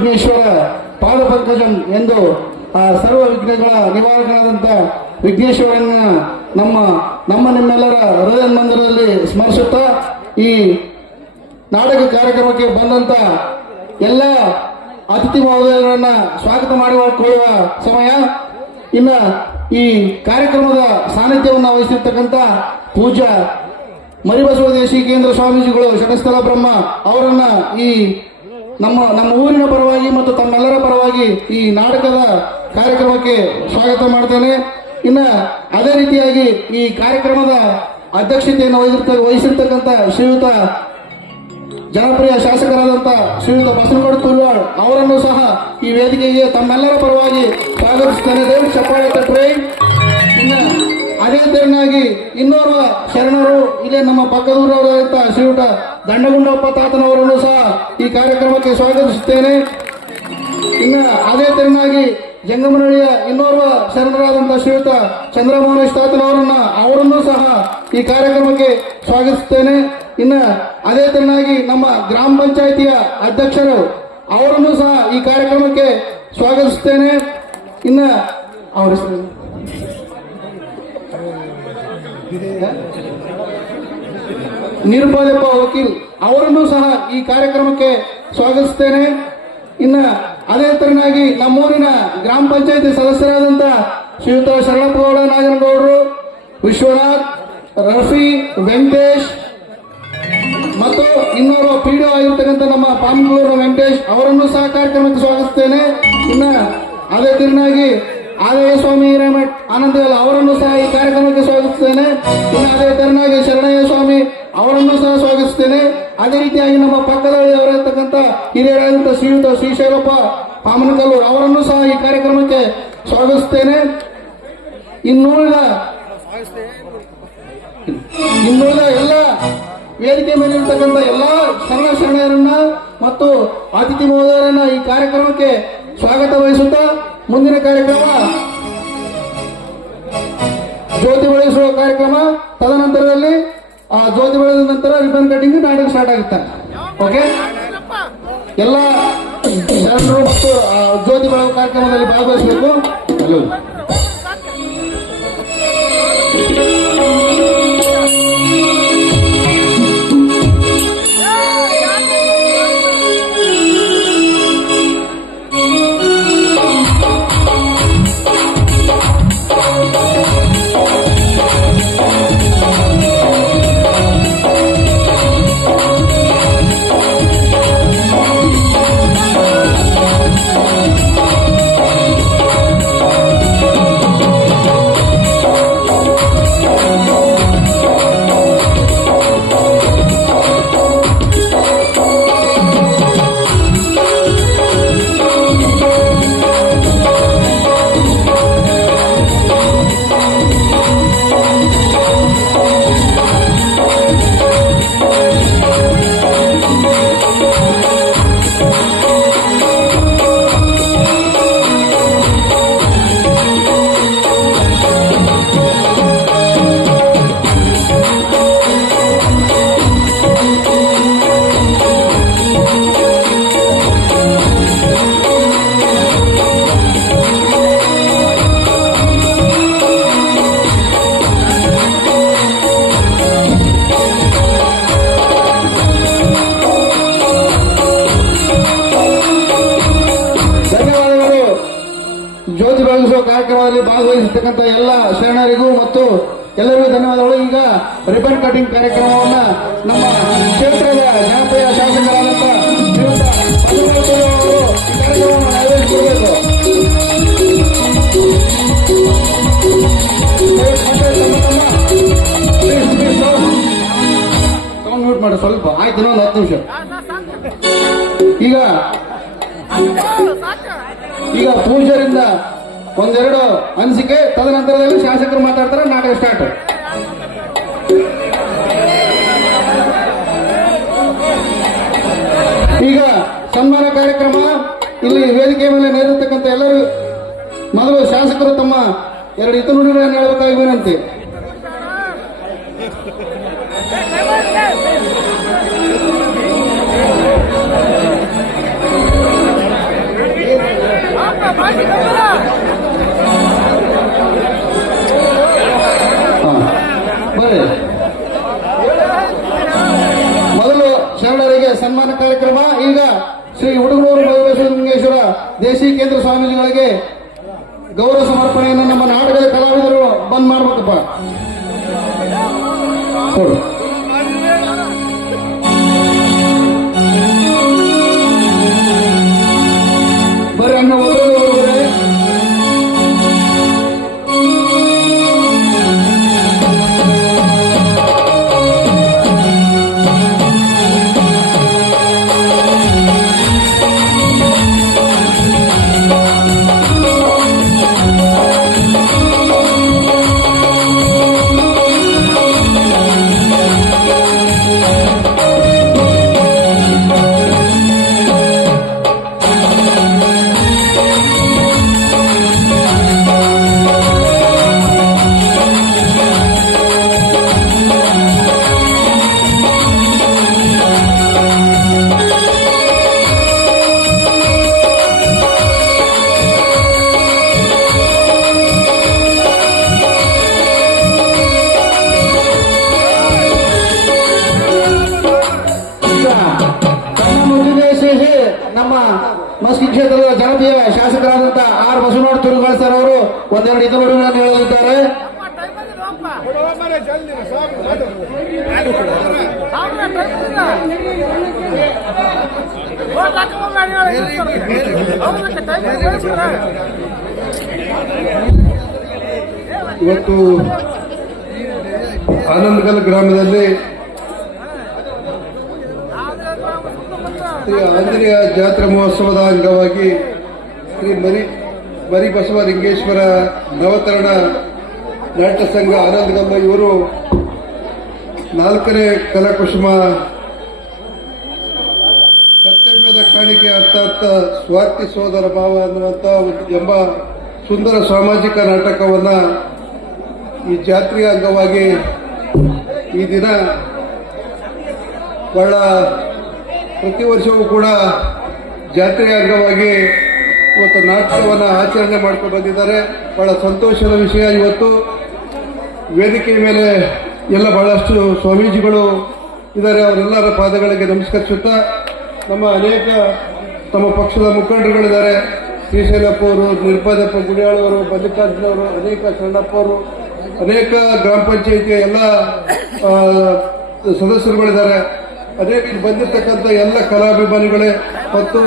ವಿಘ್ನೇಶ್ವರ ಪಾದ ಪಂಕಜಂ ಎಂದು ಸರ್ವ ವಿಘ್ನಗಳ ನಿವಾರಕನಾದಂಥ ವಿಘ್ನೇಶ್ವರನ ನಿಮ್ಮೆಲ್ಲರ ಹೃದಯ ಮಂದಿರದಲ್ಲಿ ಸ್ಮರಿಸುತ್ತಾ ಈ ನಾಟಕ ಕಾರ್ಯಕ್ರಮಕ್ಕೆ ಬಂದಂತ ಎಲ್ಲ ಅತಿಥಿ ಮಹೋದಯರನ್ನ ಸ್ವಾಗತ ಮಾಡಿಕೊಳ್ಳುವ ಸಮಯ. ಇನ್ನು ಈ ಕಾರ್ಯಕ್ರಮದ ಸಾನ್ನಿಧ್ಯವನ್ನು ವಹಿಸಿರ್ತಕ್ಕಂಥ ಪೂಜ್ಯ ಮರಿಬಸವ ದೇಶಿಕೇಂದ್ರ ಸ್ವಾಮೀಜಿಗಳು ಷಟಸ್ಥಲ ಬ್ರಹ್ಮ ಅವರನ್ನ ಈ ನಮ್ಮ ಊರಿನ ಪರವಾಗಿ ಮತ್ತು ತಮ್ಮೆಲ್ಲರ ಪರವಾಗಿ ಈ ನಾಟಕದ ಕಾರ್ಯಕ್ರಮಕ್ಕೆ ಸ್ವಾಗತ ಮಾಡ್ತೇನೆ. ಇನ್ನು ಅದೇ ರೀತಿಯಾಗಿ ಈ ಕಾರ್ಯಕ್ರಮದ ಅಧ್ಯಕ್ಷತೆಯನ್ನು ವಹಿಸಿರ್ತಕ್ಕಂಥ ಶ್ರೀಯುತ ಜನಪ್ರಿಯ ಶಾಸಕರಾದಂಥ ಶ್ರೀಯುತ ಬಸನಗೌಡ ತುಲ್ವಾಡ್ ಅವರನ್ನು ಸಹ ಈ ವೇದಿಕೆಗೆ ತಮ್ಮೆಲ್ಲರ ಪರವಾಗಿ ಸ್ವಾಗತಿಸುತ್ತೇನೆ. ದಯವಿಟ್ಟು ಚಪ್ಪಾಳೆ ತಟ್ಟರೆ. ಇನ್ನು ಅದೇ ತೆರನಾಗಿ ಇನ್ನೋರ್ವ ಶರಣರು ಇಲ್ಲೇ ನಮ್ಮ ಪಕ್ಕದೂರವರಾದಂಥ ಶ್ರೀಯುತ ದಂಡಗುಂಡಪ್ಪ ತಾತನವರನ್ನು ಸಹ ಈ ಕಾರ್ಯಕ್ರಮಕ್ಕೆ ಸ್ವಾಗತಿಸುತ್ತೇನೆ. ಇನ್ನು ಅದೇ ತೆರನಾಗಿ ಜಂಗಮನಹಳ್ಳಿಯ ಇನ್ನೋರ್ವ ಶರಣರಾದಂಥ ಶ್ರೀಯುತ ಚಂದ್ರಮೋಹನೇಶ್ ಅವರನ್ನು ಸಹ ಈ ಕಾರ್ಯಕ್ರಮಕ್ಕೆ ಸ್ವಾಗತಿಸುತ್ತೇನೆ. ಇನ್ನು ಅದೇ ತೆರನಾಗಿ ನಮ್ಮ ಗ್ರಾಮ ಪಂಚಾಯಿತಿಯ ಅಧ್ಯಕ್ಷರು ಅವರನ್ನು ಸಹ ಈ ಕಾರ್ಯಕ್ರಮಕ್ಕೆ ಸ್ವಾಗತಿಸುತ್ತೇನೆ. ಇನ್ನು ಅವರ ನಿರುಪಾದಪ್ಪ ವಕೀಲ್ ಅವರನ್ನು ಸಹ ಈ ಕಾರ್ಯಕ್ರಮಕ್ಕೆ ಸ್ವಾಗತಿಸುತ್ತೇನೆ. ಇನ್ನು ಅದೇ ತರನಾಗಿ ನಮ್ಮೂರಿನ ಗ್ರಾಮ ಪಂಚಾಯತಿ ಸದಸ್ಯರಾದಂಥ ಶ್ರೀಯುತ ಶರಣಪ್ಪಗೌಡ ನಾಗನಗೌಡರು, ವಿಶ್ವನಾಥ್, ರಫಿ, ವೆಂಕಟೇಶ್ ಮತ್ತು ಇನ್ನೋರ್ವ ಪಿಡಿಒ ಆಗಿರ್ತಕ್ಕಂಥ ನಮ್ಮ ಪಾಮಗಳೂರು ವೆಂಕಟೇಶ್ ಅವರನ್ನು ಸಹ ಕಾರ್ಯಕ್ರಮಕ್ಕೆ ಸ್ವಾಗತಿಸುತ್ತೇನೆ. ಇನ್ನು ಅದೇ ತಿರುನಾಗಿ ಆದಾಯ ಸ್ವಾಮಿ ಹಿರೇಮಠ್ ಆನಂದಗಲ್ ಅವರನ್ನು ಸಹ ಈ ಕಾರ್ಯಕ್ರಮಕ್ಕೆ ಸ್ವಾಗತಿಸುತ್ತೇನೆ. ಇನ್ನು ಅದೇ ತರನಾಗಿ ಶರಣಯ್ಯ ಸ್ವಾಮಿ ಅವರನ್ನು ಸಹ ಸ್ವಾಗತಿಸುತ್ತೇನೆ. ಅದೇ ರೀತಿಯಾಗಿ ನಮ್ಮ ಪಕ್ಕದಲ್ಲಿರತಕ್ಕಂಥ ಹಿರಿಯರಾದಂಥ ಶ್ರೀಯುತ ಶ್ರೀಶೈಲಪ್ಪ ಪಾಮನಕಲ್ಲು ಅವರನ್ನು ಸಹ ಈ ಕಾರ್ಯಕ್ರಮಕ್ಕೆ ಸ್ವಾಗತಿಸುತ್ತೇನೆ. ಇನ್ನುಳಿದ ಎಲ್ಲ ವೇದಿಕೆ ಮೇಲಿರ್ತಕ್ಕಂಥ ಎಲ್ಲ ಶರಣರನ್ನ ಮತ್ತು ಅತಿಥಿ ಮಹೋದಯರನ್ನ ಈ ಕಾರ್ಯಕ್ರಮಕ್ಕೆ ಸ್ವಾಗತ ವಹಿಸುತ್ತಾ ಮುಂದಿನ ಕಾರ್ಯಕ್ರಮ ಜ್ಯೋತಿ ಬೆಳೆಸುವ ಕಾರ್ಯಕ್ರಮ. ತದನಂತರದಲ್ಲಿ ಆ ಜ್ಯೋತಿ ಬೆಳೆದ ನಂತರ ರಿಬನ್ ಕಟಿಂಗ್ ನಾಟಕ ಸ್ಟಾರ್ಟ್ ಆಗುತ್ತೆ. ಓಕೆ, ಎಲ್ಲ ಶರಣರು ಮತ್ತು ಜ್ಯೋತಿ ಬೆಳೆಯುವ ಕಾರ್ಯಕ್ರಮದಲ್ಲಿ ಭಾಗವಹಿಸಬೇಕು. ಹಲೋ ಜ್ಯೋತಿ ಬೆಳಗಿಸುವ ಕಾರ್ಯಕ್ರಮದಲ್ಲಿ ಭಾಗವಹಿಸತಕ್ಕಂಥ ಎಲ್ಲ ಶರಣರಿಗೂ ಮತ್ತು ಎಲ್ಲರಿಗೂ ಧನ್ಯವಾದಗಳು. ಈಗ ರಿಬನ್ ಕಟಿಂಗ್ ಕಾರ್ಯಕ್ರಮವನ್ನ ನಮ್ಮ ಕ್ಷೇತ್ರದ ಜನಪ್ರಿಯ ಶಾಸಕರಾದಂಥ ಶ್ರೀಯುತ ಅವರು ಈ ಕಾರ್ಯಕ್ರಮವನ್ನು ನೆರವೇರಿಸಬೇಕು. ಸೌಂಡ್ ಮ್ಯೂಟ್ ಮಾಡಿ ಸ್ವಲ್ಪ. ಆಯ್ತು, ಇನ್ನೊಂದು 10 ನಿಮಿಷ. ಈಗ ಪೂಜ್ಯರಿಂದ ಒಂದೆರಡು ಅನಿಸಿಕೆ, ತದನಂತರದಲ್ಲಿ ಶಾಸಕರು ಮಾತಾಡ್ತಾರೆ. ನಾಟಕ ಸ್ಟಾರ್ಟ್. ಈಗ ಸನ್ಮಾನ ಕಾರ್ಯಕ್ರಮ. ಇಲ್ಲಿ ವೇದಿಕೆ ಮೇಲೆ ನೇರಿರ್ತಕ್ಕಂಥ ಎಲ್ಲರೂ ಮೊದಲು ಶಾಸಕರು ತಮ್ಮ 2 ಹಿತನುಡಿಗಳನ್ನು ಹೇಳಬೇಕಾಗಿ ವಿನಂತಿ. ದೇಶಿಕೇಂದ್ರ ಸ್ವಾಮೀಜಿಗಳಿಗೆ ಗೌರವ ಸಮರ್ಪಣೆಯನ್ನು ನಮ್ಮ ನಾಟಕದ ಕಲಾವಿದರು ಬಂದ್ ಮಾಡ್ಬೇಕಪ್ಪ. ಕೊಡು. ಬರ್ರಿ ಅಣ್ಣ ಹೋಗ್ರೆ. ನಮ್ಮ ಮಸ್ಕಿ ಕ್ಷೇತ್ರದ ಜನಪ್ರಿಯ ಶಾಸಕರಾದಂತಹ ಆರ್ ಬಸವನಗೌಡ ತುರುಗಾಳ್ ಸರ್ ಅವರು ಒಂದೆರಡು ಹಿತನುಡಿಗಳನ್ನು ಹೇಳಲಿದ್ದಾರೆ. ಇವತ್ತು ಆನಂದಗಲ್ ಗ್ರಾಮದಲ್ಲಿ ಶ್ರೀ ಆಂಜನೇಯ ಜಾತ್ರಾ ಮಹೋತ್ಸವದ ಅಂಗವಾಗಿ ಶ್ರೀ ಮರಿ ಬಸವಲಿಂಗೇಶ್ವರ ನವತರಣ ನಾಟ್ಯ ಸಂಘ ಆನಂದಗಲ್ಲ ಇವರು 4ನೇ ಕಲಾಕುಸುಮ ಕರ್ತವ್ಯದ ಕಾಣಿಕೆ ಅರ್ಥಾತ್ ಸ್ವಾರ್ಥಿ ಸೋದರ ಭಾವ ಅನ್ನುವಂಥ ಎಂಬ ಸುಂದರ ಸಾಮಾಜಿಕ ನಾಟಕವನ್ನ ಈ ಜಾತ್ರೆಯ ಅಂಗವಾಗಿ ಈ ದಿನ ಬಹಳ ಪ್ರತಿ ವರ್ಷವೂ ಕೂಡ ಜಾತ್ರೆಯ ಅಂಗವಾಗಿ ಇವತ್ತು ನಾಟಕವನ್ನು ಆಚರಣೆ ಮಾಡ್ಕೊಂಡು ಬಂದಿದ್ದಾರೆ. ಬಹಳ ಸಂತೋಷದ ವಿಷಯ. ಇವತ್ತು ವೇದಿಕೆಯ ಮೇಲೆ ಎಲ್ಲ ಬಹಳಷ್ಟು ಸ್ವಾಮೀಜಿಗಳು ಇದ್ದಾರೆ. ಅವರೆಲ್ಲರ ಪಾದಗಳಿಗೆ ನಮಸ್ಕರಿಸುತ್ತಾ ನಮ್ಮ ಅನೇಕ ತಮ್ಮ ಪಕ್ಷದ ಮುಖಂಡರುಗಳಿದ್ದಾರೆ. ಶ್ರೀಶೈಲಪ್ಪ ಅವರು, ನಿರ್ಪದಪ್ಪ ಗುಡಿಯಾಳವರು, ಮಲ್ಲಿಕಾರ್ಜುನವರು, ಅನೇಕ ಶರಣಪ್ಪ ಅವರು, ಅನೇಕ ಗ್ರಾಮ ಪಂಚಾಯಿತಿಯ ಎಲ್ಲ ಸದಸ್ಯರುಗಳಿದ್ದಾರೆ. ಅನೇಕ ಬಂದಿರತಕ್ಕಂಥ ಎಲ್ಲ ಕಲಾಭಿಮಾನಿಗಳೇ ಮತ್ತು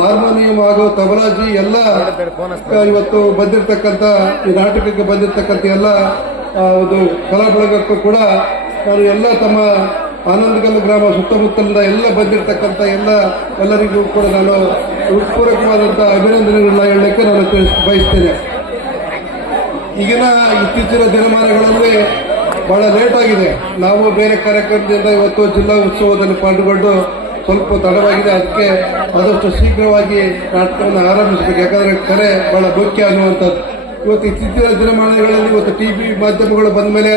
ಹಾರ್ಮೋನಿಯಂ ಹಾಗೂ ತಬಲಾಜಿ ಎಲ್ಲ ಇವತ್ತು ಬಂದಿರತಕ್ಕಂಥ ಈ ನಾಟಕಕ್ಕೆ ಬಂದಿರತಕ್ಕಂಥ ಎಲ್ಲ ಒಂದು ಕಲಾ ಬಳಗಕ್ಕೂ ಕೂಡ ನಾನು ಎಲ್ಲ ತಮ್ಮ ಆನಂದಗಲ್ ಗ್ರಾಮ ಸುತ್ತಮುತ್ತಲಿಂದ ಎಲ್ಲ ಬಂದಿರತಕ್ಕಂಥ ಎಲ್ಲರಿಗೂ ಕೂಡ ನಾನು ಹೃತ್ಪೂರ್ವಕವಾದಂಥ ಅಭಿನಂದನೆಗಳನ್ನ ಹೇಳಲಿಕ್ಕೆ ನಾನು ಬಯಸ್ತೇನೆ. ಈಗಿನ ಇತ್ತೀಚಿನ ದಿನಮಾನಗಳಲ್ಲಿ ಬಹಳ ಲೇಟ್ ಆಗಿದೆ. ನಾವು ಬೇರೆ ಕಾರ್ಯಕ್ರಮದಿಂದ ಇವತ್ತು ಜಿಲ್ಲಾ ಉತ್ಸವದಲ್ಲಿ ಪಾಲ್ಗೊಂಡು ಸ್ವಲ್ಪ ತಡವಾಗಿದೆ. ಅದಕ್ಕೆ ಆದಷ್ಟು ಶೀಘ್ರವಾಗಿ ನಾಟಕವನ್ನು ಆರಂಭಿಸಬೇಕು. ಯಾಕಂದ್ರೆ ಕರೆ ಬಹಳ ಮುಖ್ಯ ಅನ್ನುವಂಥದ್ದು. ಇವತ್ತು ಇತ್ತೀಚಿನ ದಿನಮಾನಗಳಲ್ಲಿ ಇವತ್ತು ಟಿವಿ ಮಾಧ್ಯಮಗಳು ಬಂದ ಮೇಲೆ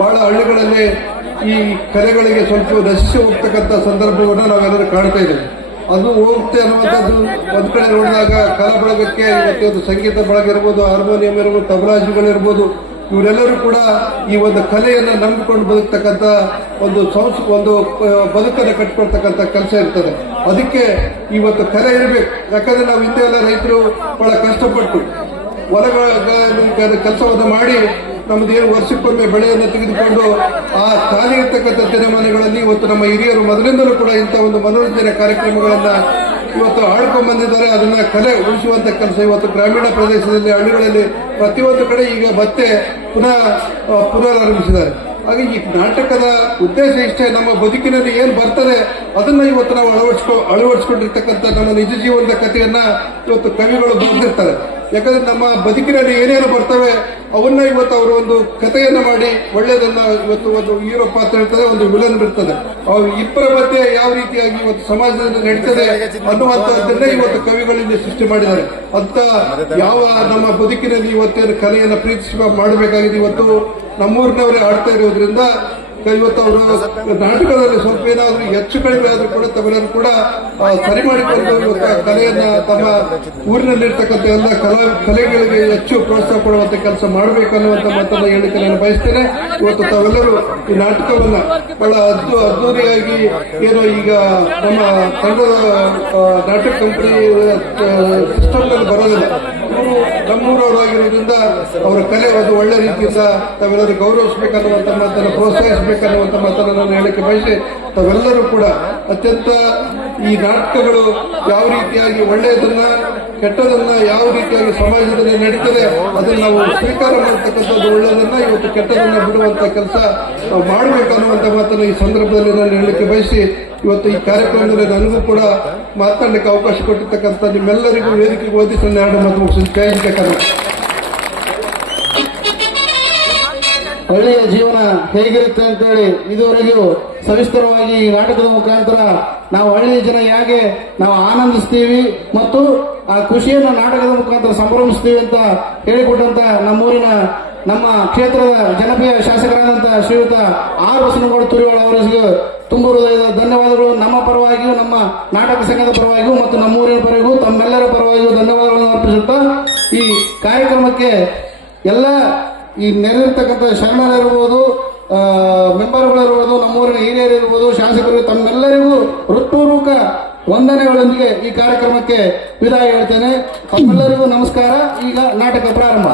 ಬಹಳ ಹಳ್ಳಿಗಳಲ್ಲಿ ಈ ಕರೆಗಳಿಗೆ ಸ್ವಲ್ಪ ನಶಿಸಿ ಹೋಗ್ತಕ್ಕಂಥ ಸಂದರ್ಭವನ್ನು ನಾವೆಲ್ಲರೂ ಕಾಣ್ತಾ ಇದ್ದೇವೆ. ಅದು ಹೋಗುತ್ತೆ ಅನ್ನುವಂಥದ್ದು ಒಂದ್ ಕಡೆ ನೋಡಿದಾಗ ಕಲಾ ಬಳಗಕ್ಕೆ ಇವತ್ತು ಸಂಗೀತ ಬಳಗ ಇರ್ಬೋದು, ಹಾರ್ಮೋನಿಯಂ ಇರ್ಬೋದು, ತಬಲಾಜಿಗಳಿರ್ಬೋದು, ಇವರೆಲ್ಲರೂ ಕೂಡ ಈ ಒಂದು ಕಲೆಯನ್ನು ನಂಬಿಕೊಂಡು ಬದುಕ್ತಕ್ಕಂಥ ಒಂದು ಬದುಕನ್ನು ಕಟ್ಕೊಳ್ತಕ್ಕಂಥ ಕೆಲಸ ಇರ್ತದೆ. ಅದಕ್ಕೆ ಇವತ್ತು ಕಲೆ ಇರಬೇಕು. ಯಾಕಂದ್ರೆ ನಾವು ಹಿಂದೆ ಎಲ್ಲ ರೈತರು ಬಹಳ ಕಷ್ಟಪಟ್ಟು ಹೊಲಗಳ ಕೆಲಸವನ್ನು ಮಾಡಿ ನಮ್ದು ಏನು ವರ್ಷಕ್ಕೊಮ್ಮೆ ಬೆಳೆಯನ್ನು ತೆಗೆದುಕೊಂಡು ಆ ಖಾಲಿ ಇರ್ತಕ್ಕಂಥ ದಿನಮಾನಗಳಲ್ಲಿ ಇವತ್ತು ನಮ್ಮ ಹಿರಿಯರು ಮೊದಲಿಂದಲೂ ಕೂಡ ಇಂಥ ಒಂದು ಮನೋರಂಜನೆ ಕಾರ್ಯಕ್ರಮಗಳನ್ನ ಇವತ್ತು ಆಡ್ಕೊಂಡು ಬಂದಿದ್ದಾರೆ. ಅದನ್ನ ಕಲೆ ಉಳಿಸುವಂತ ಕೆಲಸ ಇವತ್ತು ಗ್ರಾಮೀಣ ಪ್ರದೇಶದಲ್ಲಿ, ಹಳ್ಳಿಗಳಲ್ಲಿ ಪ್ರತಿಯೊಂದು ಕಡೆ ಈಗ ಮತ್ತೆ ಪುನರಾರಂಭಿಸಿದ್ದಾರೆ. ಹಾಗೆ ಈ ನಾಟಕದ ಉದ್ದೇಶ ಇಷ್ಟೇ. ನಮ್ಮ ಬದುಕಿನಲ್ಲಿ ಏನು ಬರ್ತದೆ ಅದನ್ನ ಇವತ್ತು ನಾವು ಅಳವಡಿಸಿಕೊಂಡಿರ್ತಕ್ಕಂಥ ನಮ್ಮ ನಿಜ ಜೀವನದ ಕಥೆಯನ್ನ ಇವತ್ತು ಕವಿಗಳು ಬರೆದಿರ್ತಾರೆ. ಯಾಕಂದ್ರೆ ನಮ್ಮ ಬದುಕಿನಲ್ಲಿ ಏನೇನು ಬರ್ತವೆ ಅವನ್ನ ಇವತ್ತು ಅವರು ಒಂದು ಕಥೆಯನ್ನ ಮಾಡಿ ಒಳ್ಳೆಯದನ್ನ ಇವತ್ತು ಒಂದು ಹೀರೋ ಪಾತ್ರ ಇರ್ತದೆ, ಒಂದು ವಿಲನ್ ಇರ್ತದೆ. ಅವ್ರು ಇಬ್ಬರ ಮಧ್ಯೆ ಯಾವ ರೀತಿಯಾಗಿ ಇವತ್ತು ಸಮಾಜದಲ್ಲಿ ನಡೀತದೆ ಅನ್ನುವಂಥದ್ದನ್ನೇ ಇವತ್ತು ಕವಿಗಳಿಂದ ಸೃಷ್ಟಿ ಮಾಡಿದ್ದಾರೆ. ಅಂತ ಯಾವ ನಮ್ಮ ಬದುಕಿನಲ್ಲಿ ಇವತ್ತೇನು ಕಲೆಯನ್ನು ಪ್ರೀತಿಸುವ ಮಾಡಬೇಕಾಗಿದೆ ಇವತ್ತು ನಮ್ಮೂರಿನವರೇ ಆಡ್ತಾ ಇರೋದ್ರಿಂದ ಇವತ್ತು ಅವರು ನಾಟಕದಲ್ಲಿ ಸ್ವಲ್ಪ ಏನಾದರೂ ಹೆಚ್ಚು ಕಡಿಮೆ ಆದರೂ ಕೂಡ ತಮ್ಮೆಲ್ಲರೂ ಕೂಡ ಸರಿ ಮಾಡಿಕೊಂಡು ಇವತ್ತು ಆ ಕಲೆಯನ್ನ ತಮ್ಮ ಊರಿನಲ್ಲಿರ್ತಕ್ಕಂಥ ಎಲ್ಲ ಕಲೆಗಳಿಗೆ ಹೆಚ್ಚು ಪ್ರೋತ್ಸಾಹ ಕೊಡುವಂತ ಕೆಲಸ ಮಾಡಬೇಕನ್ನುವಂತ ಮಾತನ್ನ ಹೇಳಿಕೆ ನಾನು ಬಯಸ್ತೇನೆ. ಇವತ್ತು ತಾವೆಲ್ಲರೂ ಈ ನಾಟಕವನ್ನ ಬಹಳ ಅದ್ದೂರಿಯಾಗಿ ಏನೋ ಈಗ ನಮ್ಮ ತಂಡದ ನಾಟಕ ಕಂಪನಿ ಸಿಸ್ಟಮ್ನಲ್ಲಿ ಬರೋದಿಲ್ಲ, ನಮ್ಮೂರವರಾಗಿರೋದ್ರಿಂದ ಅವರ ಕಲೆ ಒಂದು ಒಳ್ಳೆ ರೀತಿಯಿಂದ ತಾವೆಲ್ಲರೂ ಗೌರವಿಸಬೇಕನ್ನುವಂತ ಮಾತನ್ನು ಪ್ರೋತ್ಸಾಹಿಸಬೇಕನ್ನುವಂತ ಮಾತನ್ನು ನಾನು ಹೇಳಕ್ಕೆ ಬಯಸಿ ತಾವೆಲ್ಲರೂ ಕೂಡ ಅತ್ಯಂತ ಈ ನಾಟಕಗಳು ಯಾವ ರೀತಿಯಾಗಿ ಒಳ್ಳೆಯದನ್ನ ಕೆಟ್ಟದನ್ನ ಯಾವ ರೀತಿಯಾಗಿ ಸಮಾಜದಲ್ಲಿ ನಡೀತದೆ ಅದನ್ನು ನಾವು ಸ್ವೀಕಾರ ಮಾಡತಕ್ಕಂಥದ್ದು, ಒಳ್ಳೆಯದನ್ನ ಇವತ್ತು ಕೆಟ್ಟದನ್ನ ಬಿಡುವಂತ ಕೆಲಸ ನಾವು ಮಾಡಬೇಕನ್ನುವಂತ ಮಾತನ್ನು ಈ ಸಂದರ್ಭದಲ್ಲಿ ನಾನು ಹೇಳಕ್ಕೆ ಬಯಸಿ ಇವತ್ತು ಈ ಕಾರ್ಯಕ್ರಮದಲ್ಲಿ ನನಗೂ ಕೂಡ ಮಾತನಾಡಲಿಕ್ಕೆ ಅವಕಾಶ ಕೊಟ್ಟಿರ್ತಕ್ಕಂಥ ನಿಮ್ಮೆಲ್ಲರಿಗೂ ವೇದಿಕೆಗೆ ಓದಿಸಿ ಎರಡು ಮಾತು ಮುಗಿಸಿ ಜಯಿಸಬೇಕನ್ನ. ಒಳ್ಳೆಯ ಜೀವನ ಹೇಗಿರುತ್ತೆ ಅಂತೇಳಿ ಇದುವರೆಗೂ ಸವಿಸ್ತರವಾಗಿ ಈ ನಾಟಕದ ಮುಖಾಂತರ ನಾವು ಹಳ್ಳಿಯ ಜನ ಹೇಗೆ ನಾವು ಆನಂದಿಸ್ತೀವಿ ಮತ್ತು ಆ ಖುಷಿಯನ್ನು ನಾಟಕದ ಮುಖಾಂತರ ಸಂಭ್ರಮಿಸ್ತೀವಿ ಅಂತ ಹೇಳಿಕೊಟ್ಟಂತ ನಮ್ಮೂರಿನ ನಮ್ಮ ಕ್ಷೇತ್ರದ ಜನಪ್ರಿಯ ಶಾಸಕರಾದಂಥ ಶ್ರೀಯುತ ಆರ್ ಬಸನಗೌಡ ತುರಿವಾಳ ಅವರಿಗೆ ತುಂಬ ಹೃದಯದ ಧನ್ಯವಾದಗಳು. ನಮ್ಮ ಪರವಾಗಿಯೂ ನಮ್ಮ ನಾಟಕ ಸಂಘದ ಪರವಾಗಿಯೂ ಮತ್ತು ನಮ್ಮೂರಿನ ಪರವಾಗಿಯೂ ತಮ್ಮೆಲ್ಲರ ಪರವಾಗಿಯೂ ಧನ್ಯವಾದಗಳನ್ನು ಅರ್ಪಿಸುತ್ತಾ ಈ ಕಾರ್ಯಕ್ರಮಕ್ಕೆ ಎಲ್ಲ ಈ ನೆರೆದಿರ್ತಕ್ಕಂಥ ಶರಣರಿರ್ಬೋದು, ಮೆಂಬರ್ಗಳಿರ್ಬೋದು, ನಮ್ಮೂರಿನ ಹಿರಿಯರಿರ್ಬೋದು, ಶಾಸಕರು ತಮ್ಮೆಲ್ಲರಿಗೂ ಹೃತ್ಪೂರ್ವಕ ವಂದನೆಗಳೊಂದಿಗೆ ಈ ಕಾರ್ಯಕ್ರಮಕ್ಕೆ ವಿದಾಯ ಹೇಳ್ತೇನೆ. ತಮ್ಮೆಲ್ಲರಿಗೂ ನಮಸ್ಕಾರ. ಈಗ ನಾಟಕ ಪ್ರಾರಂಭ.